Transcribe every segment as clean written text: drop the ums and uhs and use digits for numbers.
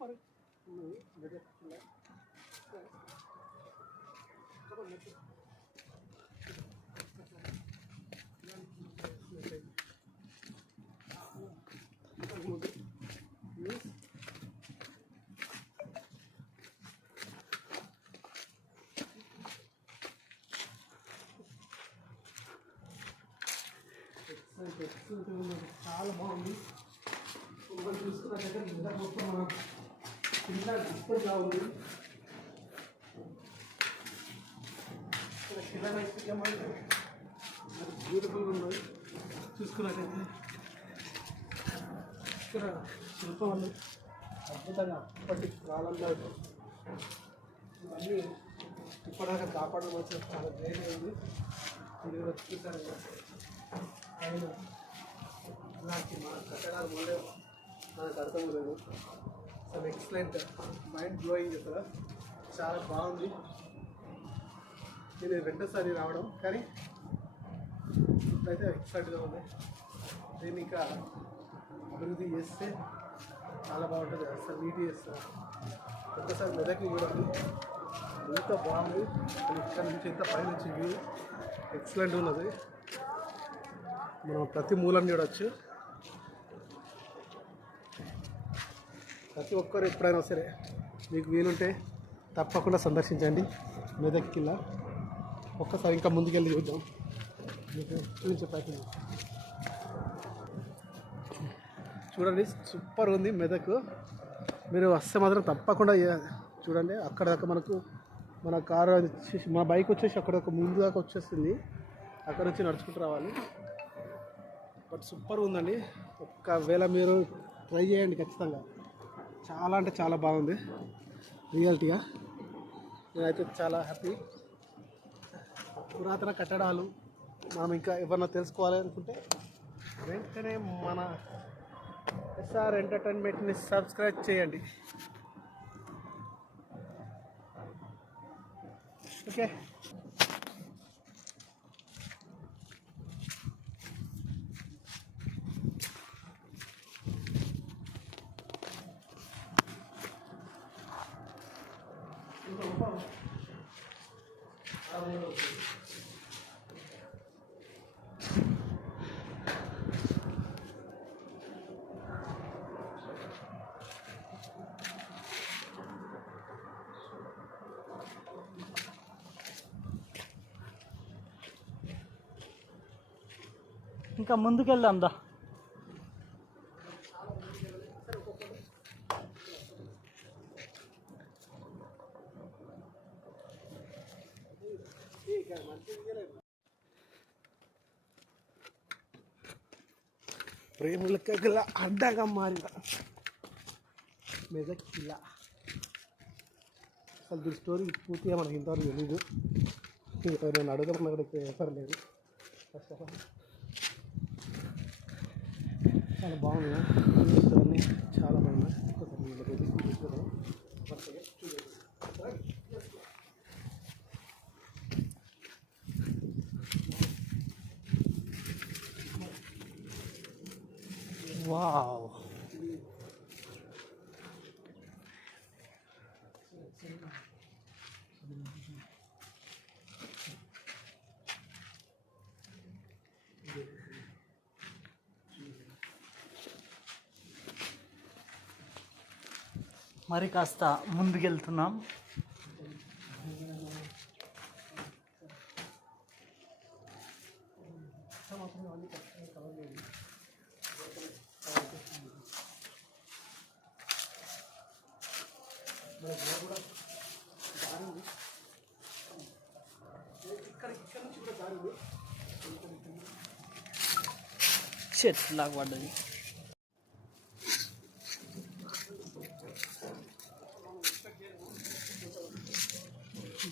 Super చాలా బాగుంది. మనం చూసుకున్నట్టయితే మెదక్ మొత్తం మనం కింద డిస్ప్లేగా ఉంది. ఇక్కడ శిలానైతికం బ్యూటిఫుల్గా ఉన్నది. చూసుకున్నట్టయితే ఇక్కడ శిల్పాలు అద్భుతంగా అప్పటి కాలంలో ఇవన్నీ ఇప్పటిదాకా కాపాడడం వచ్చి చాలా ధైర్యం ఉంది. మీరు చూసారు ఆయన అలాంటి మన కట్టడాలు మళ్ళీ మనకు అర్థం లేదు. అసలు ఎక్సలెంట్, మైండ్ బ్లోయింగ్. అసలు చాలా బాగుంది. ఇది రెండోసారి రావడం, కానీ ఇప్పుడైతే ఎక్సలెంట్గా ఉంది. దీన్ని ఇంకా అభివృద్ధి చేస్తే చాలా బాగుంటుంది. అసలు నీట్గా చేస్తారు. ఒక్కసారి మెదక్ని చూడండి, ఎంత బాగుంది. ఇక్కడ నుంచి ఎంత పై నుంచి వ్యూ ఎక్సలెంట్ ఉన్నది. మనం ప్రతి మూలం చూడవచ్చు. ప్రతి ఒక్కరు ఎప్పుడైనా సరే మీకు వీలుంటే తప్పకుండా సందర్శించండి మెదక్ కిల్లా. ఒక్కసారి ఇంకా ముందుకెళ్ళి చూద్దాం. మీకు చూపించే ప్రయత్నం చూడండి. సూపర్ ఉంది మెదక్. మీరు వస్తే మాత్రం తప్పకుండా చూడండి. అక్కడ దాకా మనకు మన కారు వచ్చేసి, మా బైక్ వచ్చేసి అక్కడ ఒక ముందు దాకా వచ్చేస్తుంది. అక్కడ నుంచి నడుచుకుంటూ రావాలి. బట్ సూపర్ ఉందండి. ఒకవేళ మీరు ట్రై చేయండి ఖచ్చితంగా. చాలా అంటే చాలా బాగుంది రియాలిటీగా. నేనైతే చాలా హ్యాపీ. పురాతన కట్టడాలు మనం ఇంకా ఎవరన్నా తెలుసుకోవాలి అనుకుంటే వెంటనే మన ఎస్ఆర్ ఎంటర్టైన్మెంట్ని సబ్స్క్రైబ్ చేయండి. ఓకే, ఇంకా ముందుకెళ్దాం దా. ప్రేమలకు గల అడ్డగా మారిన మెదక్ కిల్లా. అసలు దీని స్టోరీ పూర్తిగా మనకి ఇంతవరకు తెలీదు. నేను అడగమన్నా కూడా ఎవరు లేదు. ఫస్ట్ ఆఫ్ ఆల్ చాలా బాగుంది. చూసేదాన్ని చాలా బాగున్నాయి. వావ్, మరి కాస్త ముందుకెళ్తున్నాం. చెట్లాగా పడ్డది.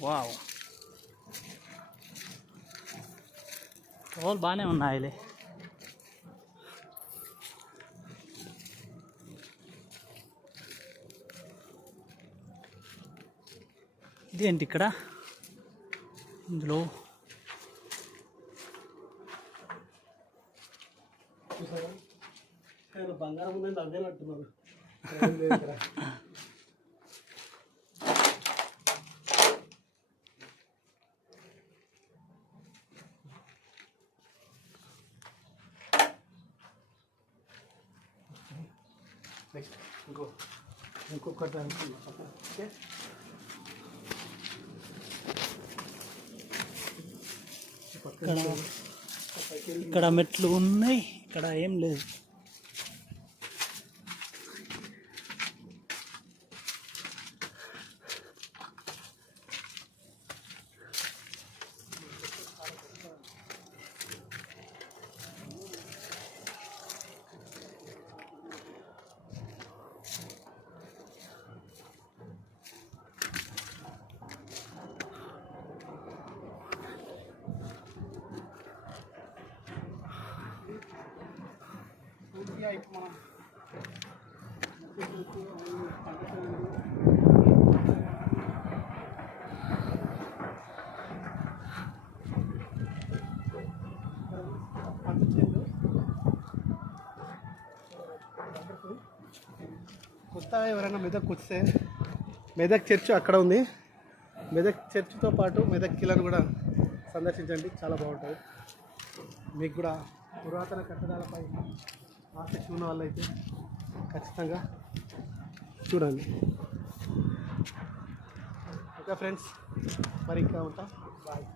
వావ్, రోల్ బాగానే ఉన్నాయిలే. ఇదేంటి ఇక్కడ ఇందులో బంగారం ఉందని అదే అంటున్నారు. నెక్స్ట్ ఇంకొకటి ఓకే. ఇక్కడ మెట్లు ఉన్నాయి, ఇక్కడ ఏం లేదు. కొత్తగా ఎవరైనా మెదక్ వస్తే మెదక్ చర్చ్ అక్కడ ఉంది. మెదక్ చర్చ్తో పాటు మెదక్ కిలాను కూడా సందర్శించండి, చాలా బాగుంటుంది. మీకు కూడా పురాతన కట్టడాలపై ఆసక్తి ఉన్న వాళ్ళైతే ఖచ్చితంగా చూడండి. ఓకే ఫ్రెండ్స్, మరి ఇంకా ఉంటా, బాయ్.